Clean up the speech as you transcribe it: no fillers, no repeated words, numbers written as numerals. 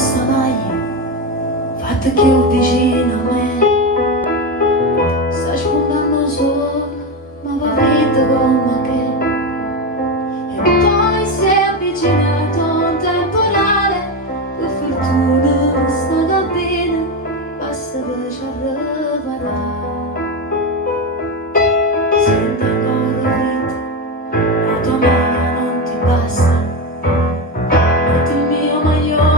sta maglia fatta più vicino a me. Sta spuntando solo, ma va vinto come che. E poi si è avvicinato un temporale, per fortuna sta cabina basta per ci arriverà. Senti ancora freddo, la tua maglia non ti basta, metti il mio maglione